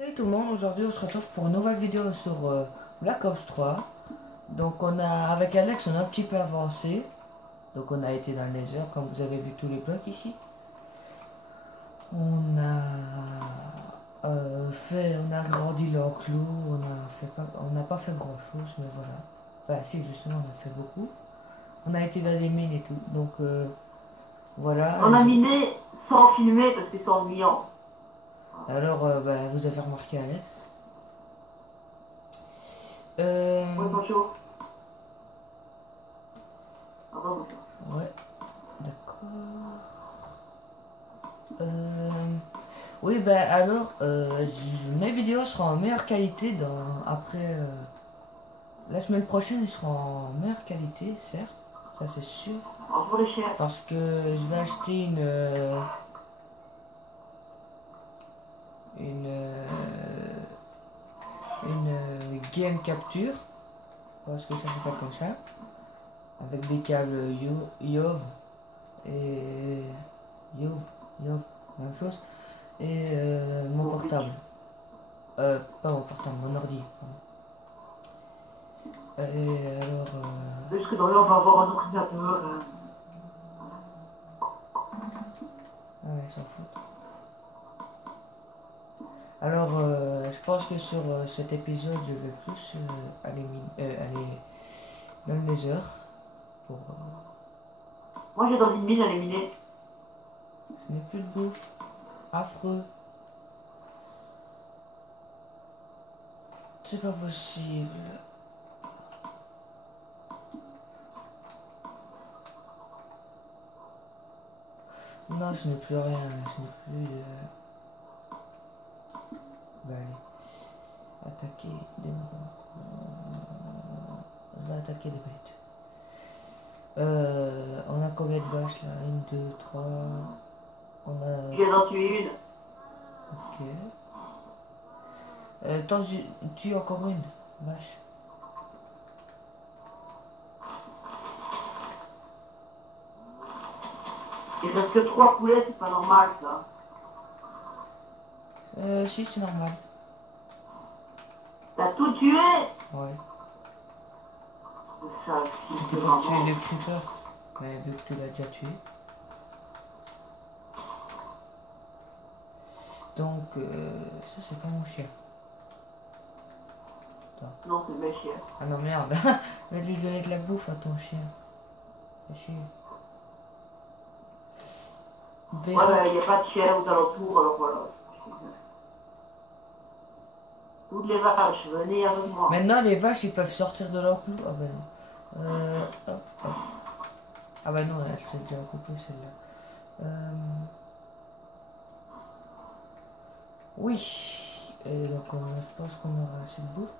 Salut tout le monde, aujourd'hui on se retrouve pour une nouvelle vidéo sur Black Ops 3. Donc avec Alex on a un petit peu avancé. Donc on a été dans les heures comme vous avez vu tous les blocs ici. On a agrandi l'enclos, on n'a pas fait grand chose mais voilà. Enfin si justement on a fait beaucoup. On a été dans les mines et tout, donc voilà. On a miné sans filmer parce que c'est ennuyant. Alors vous avez remarqué Alex. Ouais, bonjour. Ah, bonjour. Ouais, d'accord. Oui, ben alors, mes vidéos seront en meilleure qualité après. La semaine prochaine, ils seront en meilleure qualité, certes, ça c'est sûr. Alors, je les cher. Parce que je vais acheter une game capture, je pense que ça s'appelle comme ça, avec des câbles YOV et YOV, même chose, et mon portable. Pas mon portable, mon ordi. Et alors. Parce que dans là, on va avoir un ordinateur. Ah ouais, ils s'en foutent. Alors, je pense que sur cet épisode, je vais plus aller dans les heures. Pour, Moi, j'ai dans une mine à les miner. ce n'est plus de bouffe. Affreux. C'est pas possible. Non, je n'ai plus rien. Je n'ai plus. Bah, allez. Attaquer des. Je vais attaquer des bêtes. On a combien de vaches là? 1, 2, 3. On a. Je viens d'en tuer une. Ok. Attends, tue encore une vache. Il reste que 3 poulets, c'est pas normal ça. Si, c'est normal. T'as tout tué? Ouais. Ça, C'était pour tuer le creeper. Mais vu que tu l'as déjà tué. Donc, ça c'est pas mon chien. Attends. Non, c'est mes chiens. Ah non, merde. Va lui donner de la bouffe à ton chien. Fais chier. Voilà, il n'y a pas de chien aux alentours, alors voilà. Toutes les vaches, venez avec moi. Maintenant, les vaches, ils peuvent sortir de l'enclos. Ah ben non. Hop, hop. Ah ben non, elle s'est déjà coupée celle-là. Oui. Et donc, je pense qu'on aura assez de bouffe.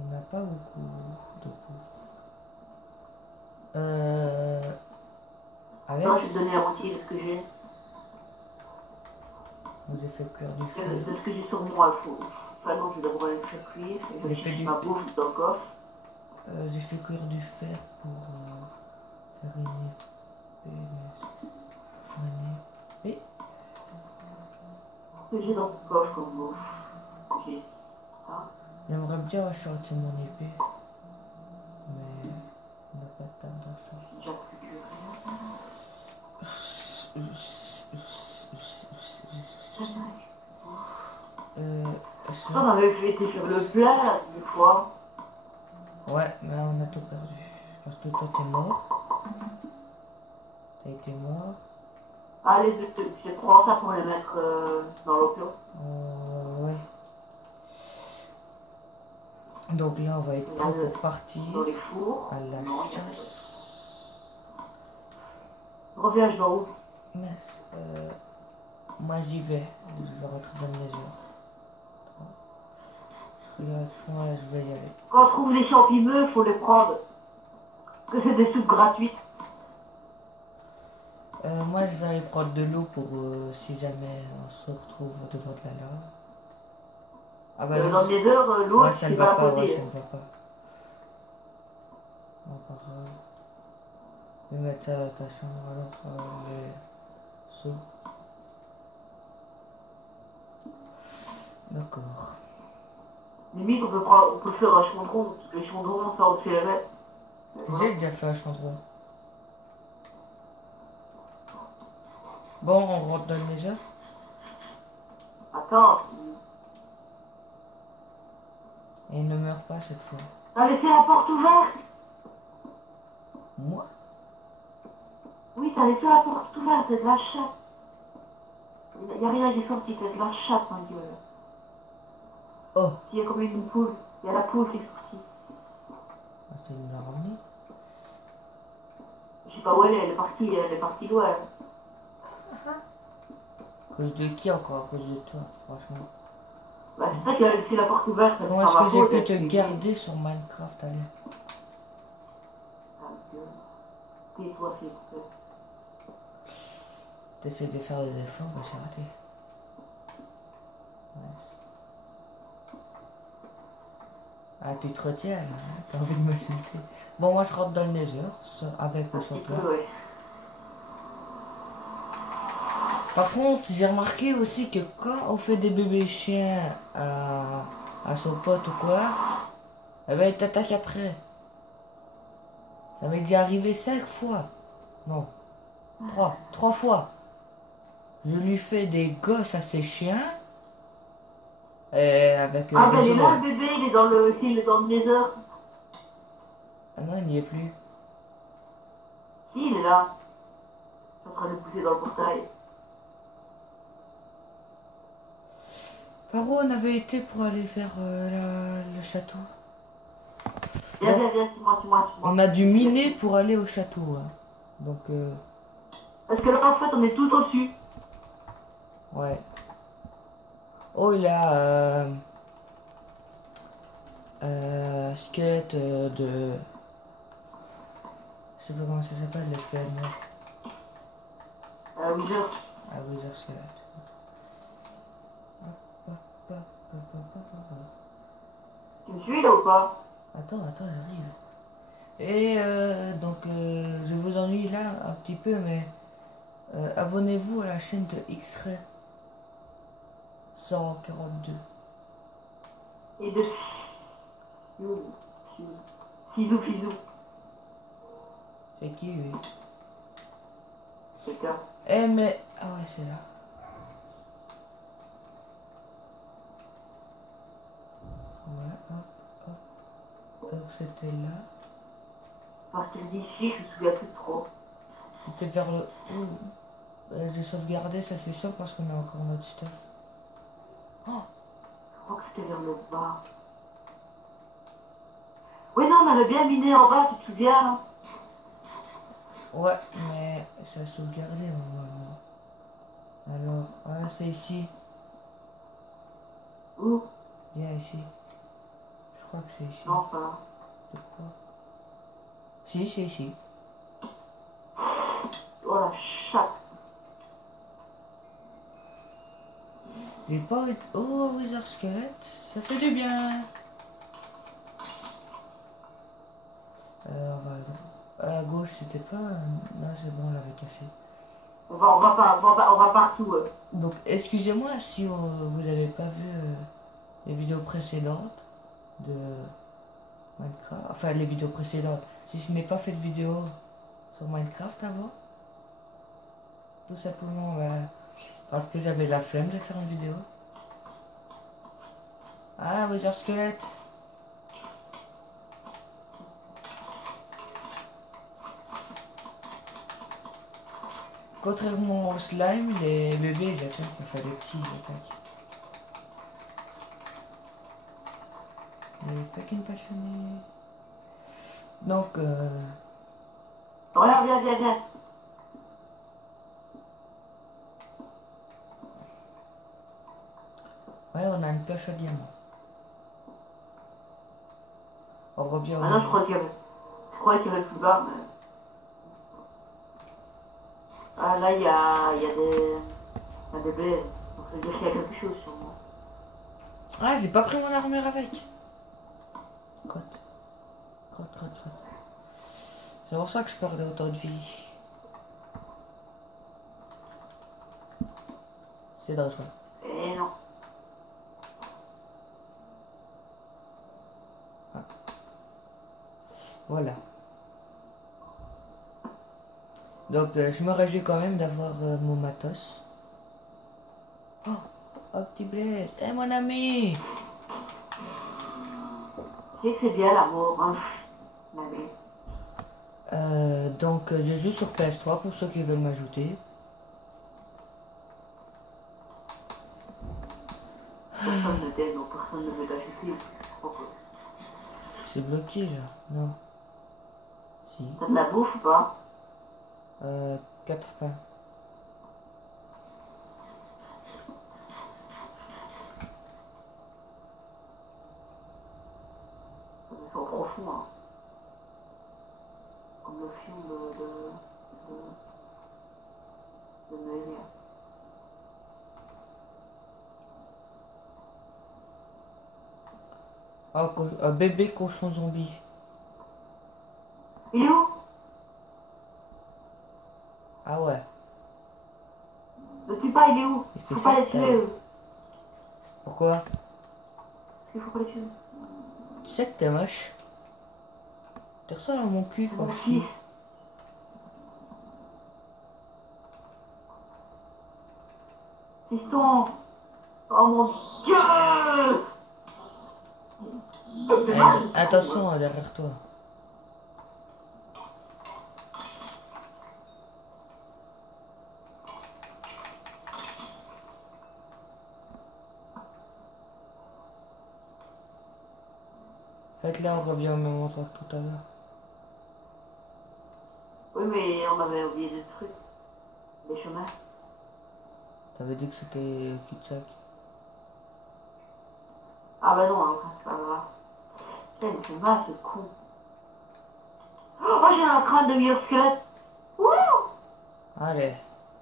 On n'a pas beaucoup de bouffe. Alex, Non, je vais te donner la moitié de ce que j'ai. vous avez fait cuire du De feu. ce que j'ai sur moi, il faut. Enfin, non, je vais d'abord aller le faire cuire. Et je cherche ma bouffe dans le coffre. J'ai fait cuire du fer pour faire une épée. Et Ce que j'ai dans le coffre comme bouffe. J'ai ça. j'aimerais bien acheter mon épée. Mais on n'a pas de table d'achat. J'ai déjà cuire. On avait été sur le plat une fois. Ouais, mais on a tout perdu. Parce que toi t'es mort. T'as été mort. Allez, je prends ça pour les mettre dans l'enclos. Ouais. Donc là on va être prêt pour partir dans les fours. à la chasse. Reviens, je vais où? Mince. Moi j'y vais. Je vais rentrer dans les heures. Regarde, ouais, je vais y aller. Quand on trouve les champignons, il faut les prendre. Que c'est des soupes gratuites. Moi je vais aller prendre de l'eau pour si jamais on se retrouve devant de la lave. Ah bah dans les heures, l'eau, ouais, ça ne va pas, ouais, ça ne va pas. On va pas. Je vais mettre ta chambre à l'autre. morceaux. D'accord. Limite, on peut faire un chandron. Les chandrons, ça, on sait jamais. J'ai déjà fait un chandron. Bon, on rentre dans le heures. Attends. Et il ne meurt pas cette fois. T'as laissé la porte ouverte? Moi? Oui, t'as laissé la porte ouverte, c'est de la chatte. Il n'y a rien qui est sorti, c'est de la chatte, ma gueule. Oh! Il y a comme une poule. Il y a la poule qui est sortie. Ah, c'est une ramener. Je sais pas où elle est partie loin. À cause de qui encore? À cause de toi, franchement. Bah, c'est ça qui a laissé la porte ouverte. Comment est-ce que j'ai pu te garder sur Minecraft, allez? Ah, gueule. Tais-toi, s'il te plaît. T'essaies de faire des efforts, mais c'est raté. Ouais. Ah, tu te retiens là, hein? T'as envie de m'insulter. Bon, moi je rentre dans le nether, avec ou sans toi. Ouais. Par contre, j'ai remarqué aussi que quand on fait des bébés chiens à son pote ou quoi, eh ben il t'attaque après. Ça m'est déjà arrivé 5 fois. Non, 3 fois. Je lui fais des gosses à ses chiens. Et avec Ah ben il est là os. le bébé, il est dans le nether. Ah non, il n'y est plus. Si, il est là. Je suis en train de le pousser dans le portail. Par où on avait été pour aller vers le château? Viens, c'est moi. On a dû miner pour aller au château. Hein. Donc, Parce que là, en fait, on est tout au-dessus. ouais. Oh, il a squelette de... Je sais pas comment ça s'appelle, le squelette mort. Wither. Ah, Wither squelette. Tu me suis là ou pas? Attends, j'arrive. Et donc, je vous ennuie là un petit peu, mais abonnez-vous à la chaîne de X-Ray 142. Et de Fizou. C'est qui lui? C'est ça. Eh mais... Ah ouais, c'est là. Ouais, hop. Donc c'était là. Parce que d'ici, je me souviens plus trop. C'était vers le haut. J'ai sauvegardé, ça c'est sûr, parce qu'on a encore notre stuff. Oh! Je crois que c'était vers le bas. Oui, non, on avait bien miné en bas, tu te souviens, hein? Ouais, mais ça a sauvegardé normalement. Alors, ouais, c'est ici. Où? Viens ici. Je crois que c'est ici. Non, pas. Je crois. Si, c'est ici. Oh la chatte. J'ai pas envie de... Oh, Wither Squelette, ça fait du bien. On va à gauche, c'était pas... Non, c'est bon, on l'avait cassé. On va partout. Donc, excusez-moi si vous n'avez pas vu les vidéos précédentes de Minecraft. Enfin, les vidéos précédentes. Si ce n'est pas fait de vidéo sur Minecraft avant. Tout simplement, parce que j'avais la flemme de faire une vidéo. Ah, Wither Squelette. Contrairement au slime, les bébés ils attaquent, enfin les petits ils attaquent. Les fucking passionnés. Donc Regarde, viens. ouais, on a une pioche à diamant. On revient Maintenant, je crois qu'il y avait plus bas, mais... Ah, là, il y a des baies. Donc, ça veut dire qu'il y a quelque chose sur moi. Ah, j'ai pas pris mon armure avec. Crotte. C'est pour ça que je perdais autant de vie. C'est dangereux. Et non. Voilà. Donc je me réjouis quand même d'avoir mon matos. Oh, oh petit Blaise, t'es mon ami. Tu sais que c'est bien l'amour, hein. Allez. Donc je joue sur PS3 pour ceux qui veulent m'ajouter. Personne ne t'aime, donc personne ne veut t'ajouter. C'est bloqué là. Non. Si. T'as de la bouffe ou pas? 4 pains. Ils sont profonds, hein. Comme le film de Noémie. Oh, un bébé cochon zombie. Il est où? Ah ouais. Ne tue pas, il est où? Il fait Faut ça pas les de tuer, taille. eux. Pourquoi? Parce qu'il faut pas les tuer. Tu sais que t'es moche. Tu ressembles à mon cul quand Mon je suis. fils. Fiston. Oh mon Dieu! Attention derrière toi. Faites-le, on revient au même endroit que tout à l'heure. Oui, mais on avait oublié des trucs. Des chemins. T'avais dit que c'était cul-de-sac. Ah bah non, alors, c'est pas grave. Putain, il me fait mal, ce con. Oh, j'ai un crâne de meilleur squelette. Wouh! Allez,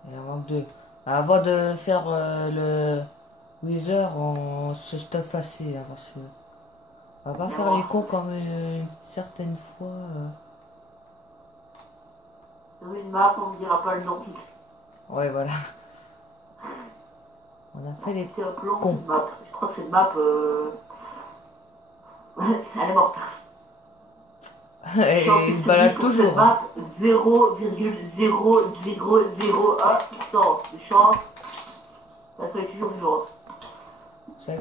il en manque 2. Avant de faire le Wither, on se stuff assez avant ce. On va pas faire les cons comme une certaine fois. Sur une map, on ne dira pas le nom. Ouais, voilà. On a fait les C'est un plan, cons. une map. Je crois que c'est une map. Elle est morte. Et il se balade toujours. Map 0,0001% de chance. Ça fait toujours vivante. Ça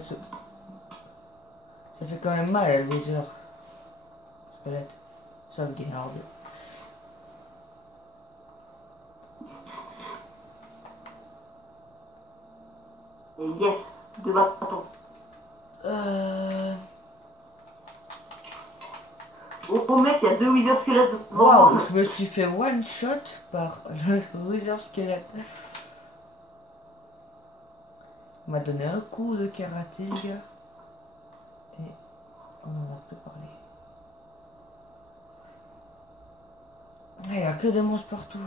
fait quand même mal, le Wither. Squelette. Sauvegarde. Et yes, 2 bâtons. Oh mec, il y a 2 wither squelettes devant Waouh, moi. je me suis fait one shot par le Wither squelette. Il m'a donné un coup de karaté, le gars. Et on en a plus parlé. Il n'y a que des monstres partout.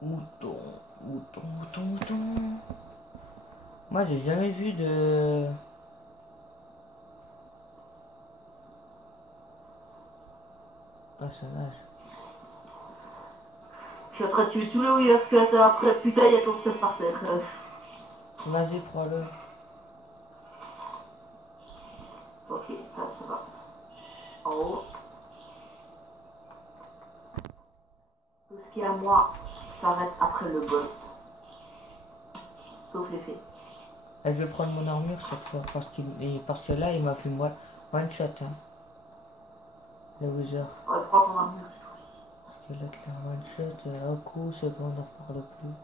Mouton, mouton, mouton, mouton. Moi, j'ai jamais vu de... Ah, ça nage. Je suis en train de tuer tous les wither squelettes après. Putain, il y a ton stuff par terre. Vas-y, prends-le. Ok, ça va. En haut. Tout ce qui est à moi s'arrête après le boss. Sauf les fées. Et je vais prendre mon armure cette fois parce que là il m'a fait moi one shot hein. Le Wither. Ouais, prends ton armure. Squelette là one shot, un coup c'est bon, on n'en reparle plus.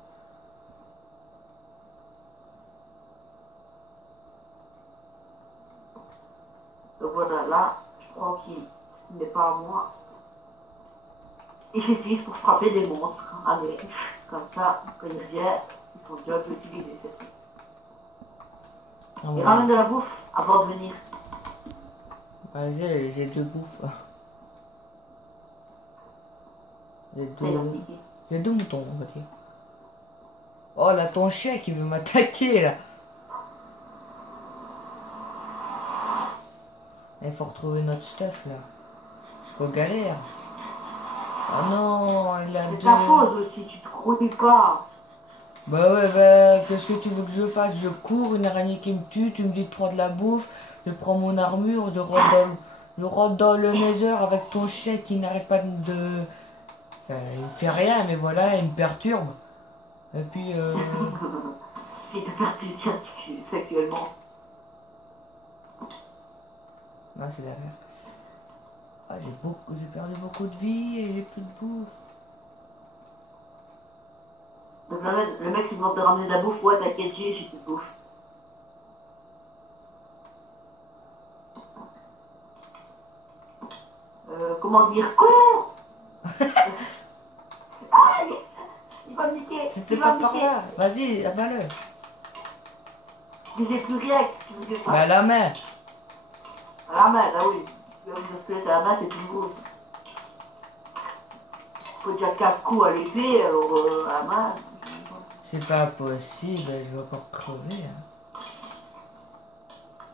Donc voilà, là, je crois qu'il n'est pas à moi. Et j'utilise pour frapper des monstres. Allez, comme ça, quand ils reviennent, ils sont déjà un peu utilisés. Ah, Et ouais. ramène de la bouffe avant de venir. Bah, j'ai deux bouffes. J'ai deux moutons on va dire. Oh là ton chien qui veut m'attaquer là. Il faut retrouver notre stuff là. Parce qu'on galère. Ah non, il a C'est deux. ta faute aussi, tu te connais pas. Bah ouais, bah qu'est-ce que tu veux que je fasse? Je cours, une araignée qui me tue, tu me dis de prendre de la bouffe, je prends mon armure, je rentre dans le nether avec ton chien qui n'arrête pas de... Enfin, il me fait rien, mais voilà, il me perturbe. Et puis, Si te perturbe sexuellement. non, c'est la merde. Ah, j'ai perdu beaucoup de vie et j'ai plus de bouffe. Donc le mec il demande de ramener de la bouffe, ouais t'inquiète j'ai plus de bouffe. Comment dire con. Ah, il va me niquer. C'était Il pas va me par niquer. là. Vas-y, abat-le. Mais j'ai plus rien, tu veux que je Bah fasse. la main. À la main, là oui. Le squelette à la main c'est plus beau. Faut déjà 4 coups à l'épée, alors à la main. C'est pas possible, je vais encore crever. Hein.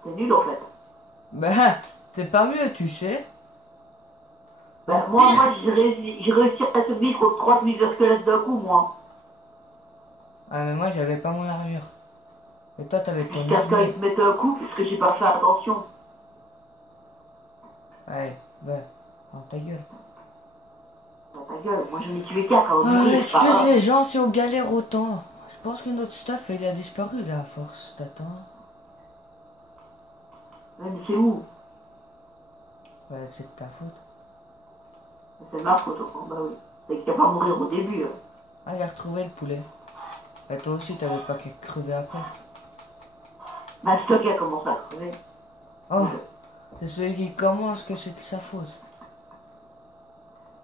C'est nul en fait. Bah, t'es pas mieux, tu sais. Bah, Au moi, pire. j'ai réussi à survivre contre 3 squelettes d'un coup, moi. Ah, mais moi, j'avais pas mon armure. Et toi, t'avais ton Jusqu'à ce armure. qu'ils me mettent un coup, puisque j'ai pas fait attention. Ouais, bah, dans ta gueule. Bah, ta gueule, moi j'en ai tué 4 avant de Ah, mourir, c'est pas excuse grave. les gens si on galère autant. Je pense que notre stuff, il a disparu là, à force d'attendre. Mais c'est où? Bah, c'est de ta faute. C'est ma faute, au fond, bah oui. C'est qu'il a pas mourir au début. Ah, il a retrouvé le poulet. Et toi aussi, t'avais pas qu'à crever après. Bah, c'est toi qui a commencé à crever. Oh, c'est celui qui commence que c'est de sa faute.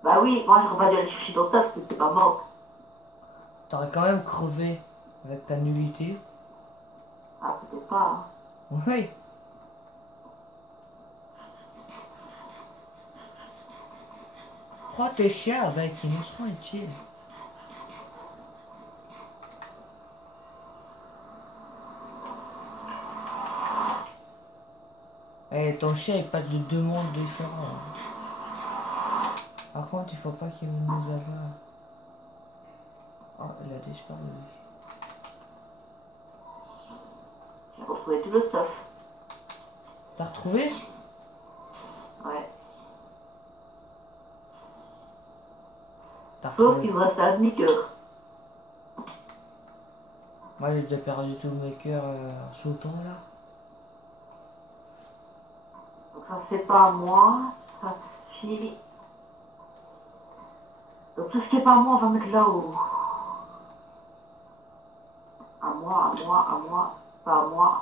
Bah oui, moi j'aurais pas dû aller chercher dans ta parce que c'est pas mort. T'aurais quand même crevé avec ta nullité. Ah, peut-être pas. Hein. Oui. Prends tes chiens avec, ils nous seront utiles. Et ton chien il passe de 2 mondes différents. Par contre, il faut pas qu'il nous abat. Oh, il a disparu. J'ai retrouvé tout le stuff. T'as retrouvé? Ouais. T'as Sauf retrouvé. qu'il me reste un demi-cœur. Moi, j'ai déjà perdu tous mes cœurs en sautant là. Donc ça c'est pas à moi, ça suffit. Donc tout ce qui est pas à moi, on va mettre là-haut. À moi, à moi, à moi, pas à moi.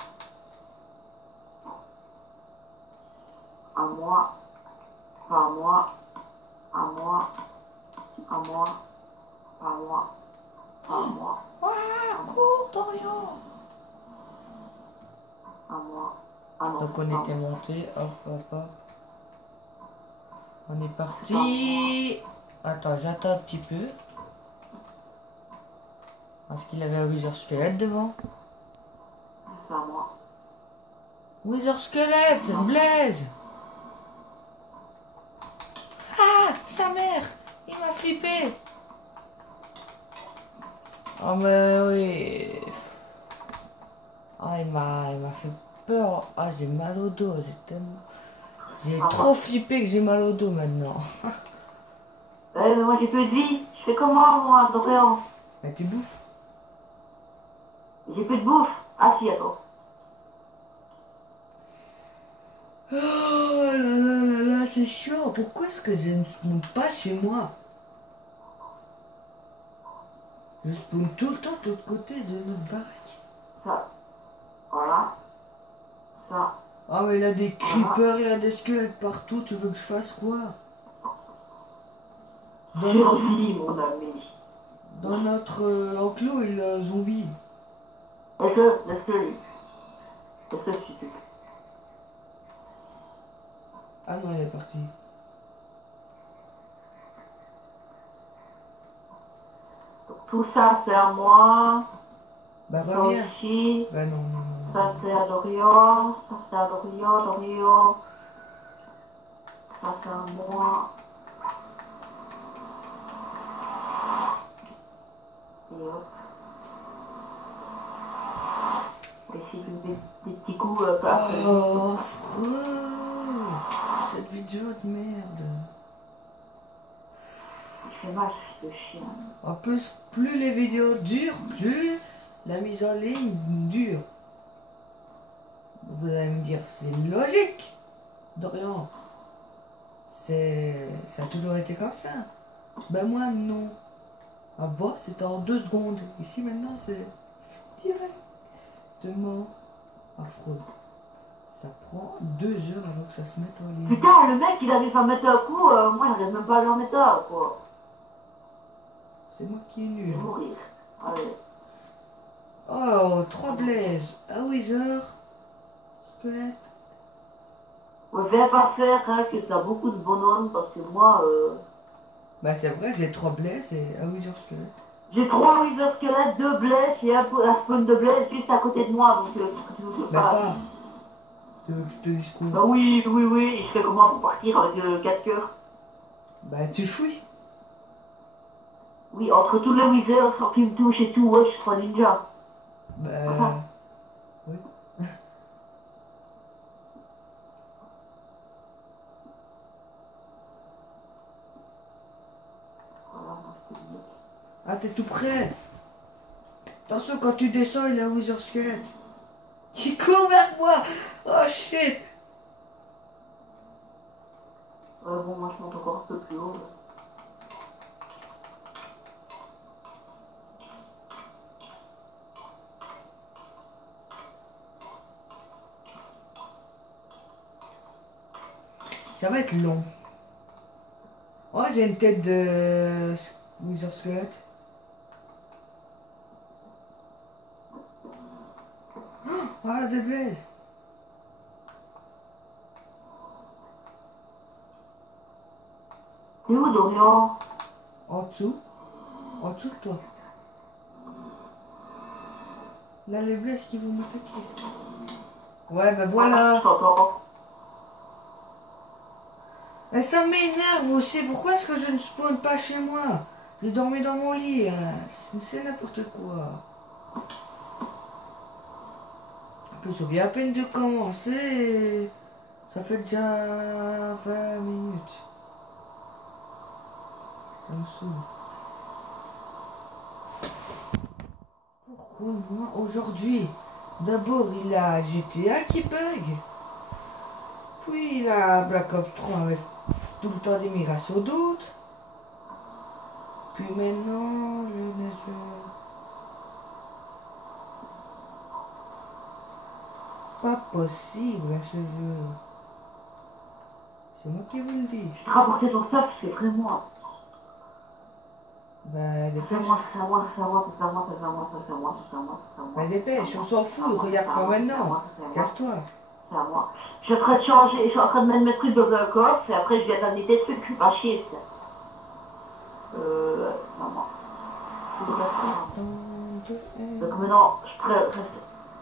À moi, pas à moi, à moi, à moi, pas à moi, pas à moi, Ouais, cours, Dorian! à moi. Ah non. Donc on non. était monté, hop, hop, hop. On est parti. Attends, j'attends un petit peu. Parce qu'il avait un Wither Squelette devant. C'est à moi. Wither Squelette, Blaise! Ah, sa mère! Il m'a flippé! Oh mais oui! Ah, il m'a fait peur. Ah, j'ai mal au dos. J'ai trop flippé que j'ai mal au dos maintenant. Mais moi j'ai plus de vie. Je fais comment moi, Dorian? Mais tu bouffes? J'ai plus de bouffe. Ah si, attends. Oh là là là là, c'est chiant. Pourquoi est-ce que je ne spawn pas chez moi? Je spawn tout le temps de l'autre côté de notre baraque. Ça. Voilà. Ça. Ah mais il a des creepers, il a des squelettes partout. Tu veux que je fasse quoi? Survie, mon ami. Dans notre enclos, il a un zombie. Laisse-le. Laisse-le suffit. Ah non, il est parti. Donc tout ça c'est à moi. Bah Ça reviens. aussi. Bah non, non, non. Ça c'est à Dorian. Ça c'est à Dorian. Ça c'est à moi. s'il fait des petits coups peu Oh, après. affreux. Cette vidéo de merde. Il fait mal, ce fils de chien. En plus, plus les vidéos durent, plus la mise en ligne dure. Vous allez me dire, c'est logique, Dorian. Ça a toujours été comme ça. Ben moi, non. Avant, c'était en 2 secondes. Ici, maintenant, c'est directement affreux. Ça prend 2 heures avant que ça se mette en ligne. Putain, le mec, il arrive à mettre un coup, moi, j'arrive même pas à lui en mettre un, quoi. C'est moi qui est Je vais nul. mourir. Allez. Oh, 3 blazes. À Wither. Squelette. Ouais, viens pas faire, hein, que t'as beaucoup de bonhommes, parce que moi, Bah c'est vrai, j'ai 3 blazes et à Wither Squelette. j'ai 3 wither squelettes, 2 blesses et un spawn de blesses juste à côté de moi, donc tu veux Mais pas. pas. Tu veux que je te dise quoi? Bah oui, oui, oui, je fais comment pour partir avec 4 cœurs? Bah tu fouilles. Oui, entre tous les withers, sans qu'ils me touchent et tout, ouais, je serai ninja. Bah... Oui. Voilà, moi, je te dis. Ah t'es tout près. Attention quand tu descends il y a Wither Squelette. Il court vers moi. Oh shit. Ouais, bon, moi je monte encore un peu plus haut. Là. Ça va être long. Oh j'ai une tête de Wither Squelette. Ah des blazes. T'es où, Dorian? En dessous. En dessous de toi. Là les blazes qui vont m'attaquer. Ouais bah Ah, voilà. je t'entends. Mais ça m'énerve aussi, pourquoi est-ce que je ne spawn pas chez moi? Je dormais dans mon lit, hein. C'est n'importe quoi. En plus, on vient à peine de commencer et ça fait déjà 20 minutes. Ça me saoule. Pourquoi moi aujourd'hui? D'abord il a GTA qui bug. Puis il a Black Ops 3 avec tout le temps des migrations d'autres. Puis maintenant, le Nether. Pas possible à ce jeu. C'est moi qui vous le dis. Je te rapportais ton stuff, c'est vraiment. Bah C'est à dépêche. moi, c'est à moi, c'est à moi, c'est à moi, c'est à moi, c'est à moi, c'est à moi, c'est à moi. Bah dépêche, on s'en fout, regarde pas maintenant. Casse-toi. C'est à moi. Je suis en train de changer, je suis en train de mettre mes trucs dans un coffre et après je viens d'amener des trucs, c'est pas chier ça. C'est à moi. Donc maintenant, je reste.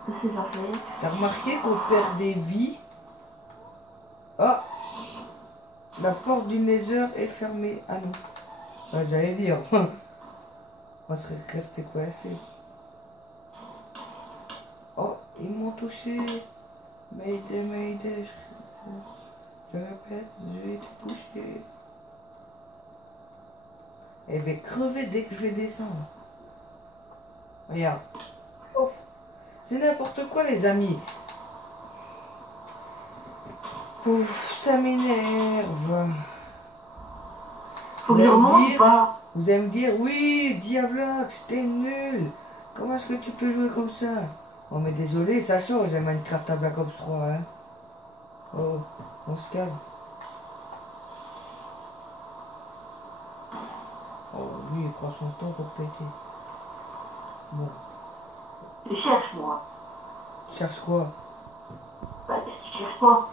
Qu'est-ce que j'ai fait? T'as remarqué qu'on perd des vies? Oh! La porte du Nether est fermée. Ah non. Bah, j'allais dire. On serait resté coincé. Oh, ils m'ont touché. Mayday, mayday. Je répète, j'ai été touché. Elle va crever dès que je vais descendre. Regarde. Ouf. C'est n'importe quoi les amis. Ouf, ça m'énerve. Faut que je remonte ou pas? Vous allez me dire, oui, Diablox, t'es nul. Comment est-ce que tu peux jouer comme ça? Oh mais désolé, ça change, Minecraft à Black Ops 3, hein. Oh, on se calme. Oh, lui, il prend son temps pour péter. Bon. Je cherche moi. Tu cherches quoi? Bah, je cherche pas.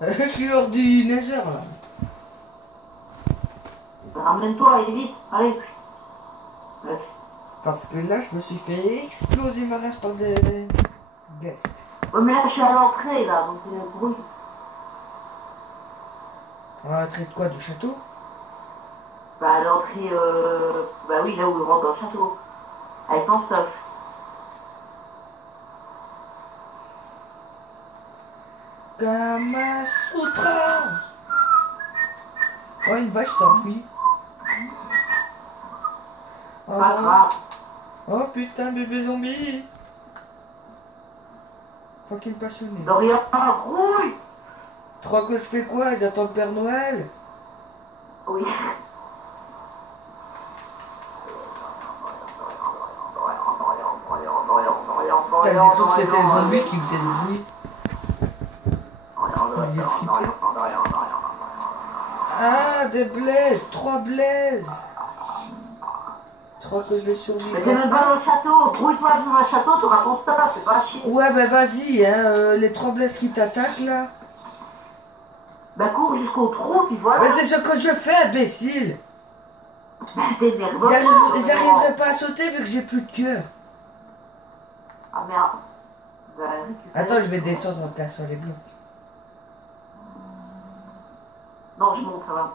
Je suis hors du Nether, là. Bah, ramène-toi, allez vite, allez. Ouais. Parce que là, je me suis fait exploser ma race par des guests. Ouais, mais là, je suis à l'entrée, là, donc c'est le bruit. À l'entrée de quoi? Du château? Bah, à l'entrée, bah oui, là où on rentre dans le château. Avec ton stuff. Kama Sutra. Oh, une vache s'enfuit. Oh, Pas non. grave. Oh putain, bébé zombie. Fucking passionné. Dorian, rouille. Tu crois que je fais quoi? J'attends le Père Noël? Oui. Putain, j'ai cru que c'était le zombie qui faisait le bruit. J'ai flippé. Ah, des blaises, 3 blaises. Tu crois que je vais survivre Mais t'es à même ça? pas dans le château. Brouille-toi dans le château, tu racontes ça, c'est pas chier. Ouais, bah vas-y, hein, les 3 blaises qui t'attaquent là. Bah cours jusqu'au trou, puis voilà. Mais c'est ce que je fais, imbécile. Bah t'es nerveux. J'arriverai pas à sauter vu que j'ai plus de cœur. Ah merde. Bah, récupère. Attends, je vais descendre en cassant les blocs. Non, je monte, ça va.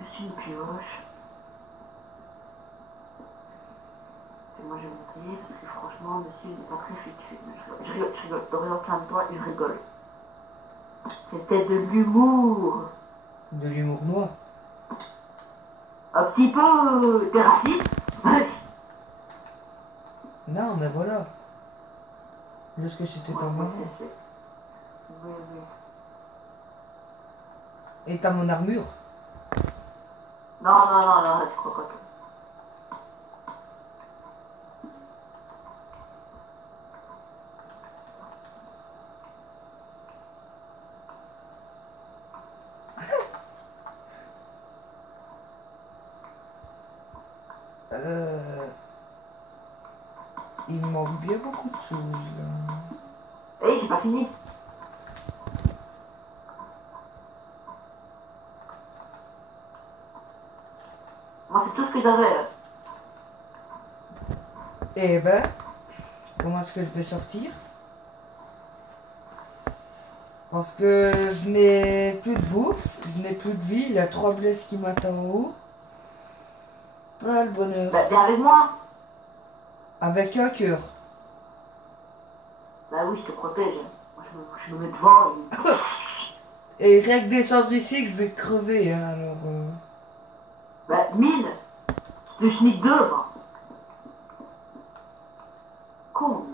Je suis une pioche. Et moi, je vais monter parce que franchement, monsieur, il n'est pas très fixé. Je rigole. Dorian, calme-toi, il rigole. C'était de l'humour. De l'humour noir. Un petit peu. T'es raciste? Non, mais voilà. Juste que c'était pas marrant. Oui, oui. Et t'as mon armure. Non, reste crocotte. Il me manque bien beaucoup de choses là. Hé, j'ai pas fini. Moi, c'est tout ce que j'avais. Eh ben, comment est-ce que je vais sortir? Parce que je n'ai plus de bouffe, je n'ai plus de vie, il y a 3 blesses qui m'attendent en haut. Ah, le bonheur. Bah, viens avec moi. Avec un cœur. Bah oui, je te protège. Moi, je me mets devant. Et rien que descendre ici, que je vais crever, hein, alors... Bah, mine. Le schnick 2, bah. Con.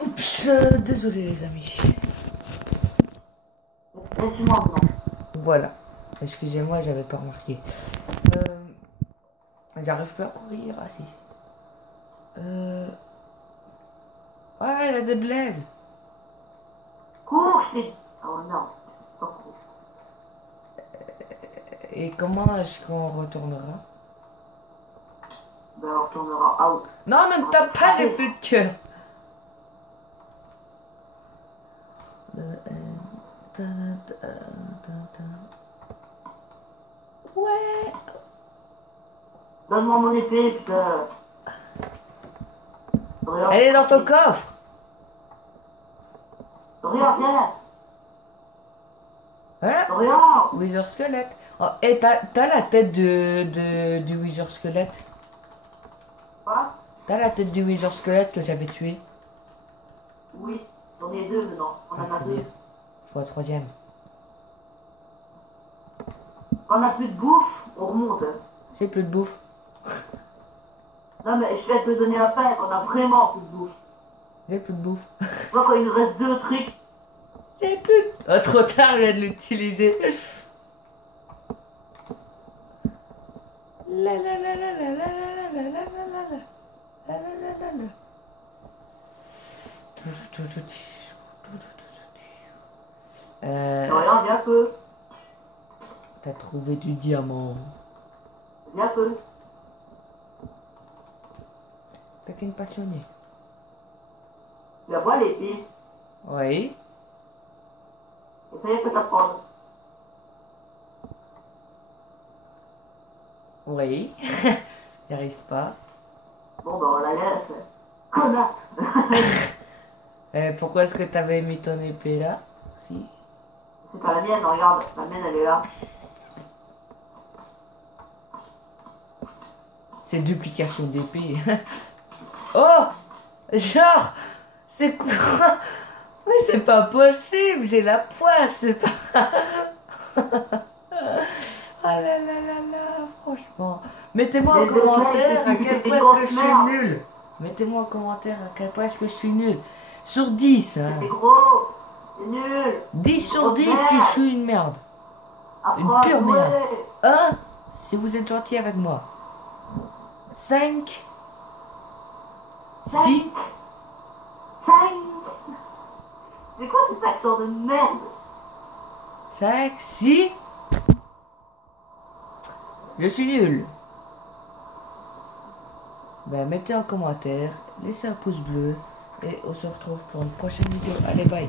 Oups, désolé les amis. Laisse-moi maintenant. Voilà. Excusez-moi, j'avais pas remarqué. J'arrive plus à courir, ah si. Ouais, elle a des blaises. Cours, je t'ai... Oh non. Pas cours. Et comment est-ce qu'on retournera? Ben, on retournera out. Non, ne me tape pas, j'ai plus de cœur. Ouais. Donne-moi mon épée, putain. Regarde. Elle est dans ton coffre. Regarde, viens. Voilà. Regarde. Wither Squelette. Oh, et t'as la tête du Wither Squelette. Quoi? T'as la tête du Wither Squelette que j'avais tué. Oui, j'en ai 2 maintenant. On en a C'est 2. bien. Faut un 3e. Quand on a plus de bouffe, on remonte. J'ai plus de bouffe. Non, mais je vais te donner un pain quand on a vraiment plus de bouffe. J'ai plus de bouffe. Moi, quand il nous reste 2 trucs. J'ai plus de... Oh, trop tard, je viens de l'utiliser. La la la la la la la la la la la la. La la la la la. Regarde, viens un peu. T'as trouvé du diamant. Viens un peu. Fait qu'une passionnée. Tu la vois l'épée. Oui. Essaye de t'apprendre. Oui. J'y arrive pas. Bon, bah, on la laisse. Connasse. Pourquoi est-ce que t'avais mis ton épée là? Si. C'est pas la mienne, regarde. La mienne, elle est là. C'est duplication d'épée. Oh! Genre! C'est quoi? Mais c'est pas possible, j'ai la poisse, c'est pas... Ah là là là là, franchement. Mettez-moi en commentaire à quel point est-ce que je suis nul. Mettez-moi en commentaire à quel point est-ce que je suis nul. Sur 10, hein. C'est gros, c'est nul. 10 sur 10 si je suis une merde. Une pure merde. 1 si vous êtes gentil avec moi. 5 6 5. C'est quoi cet accent de merde? 5 6 Je suis nul. Ben, mettez en commentaire, laissez un pouce bleu et on se retrouve pour une prochaine vidéo. Allez, bye.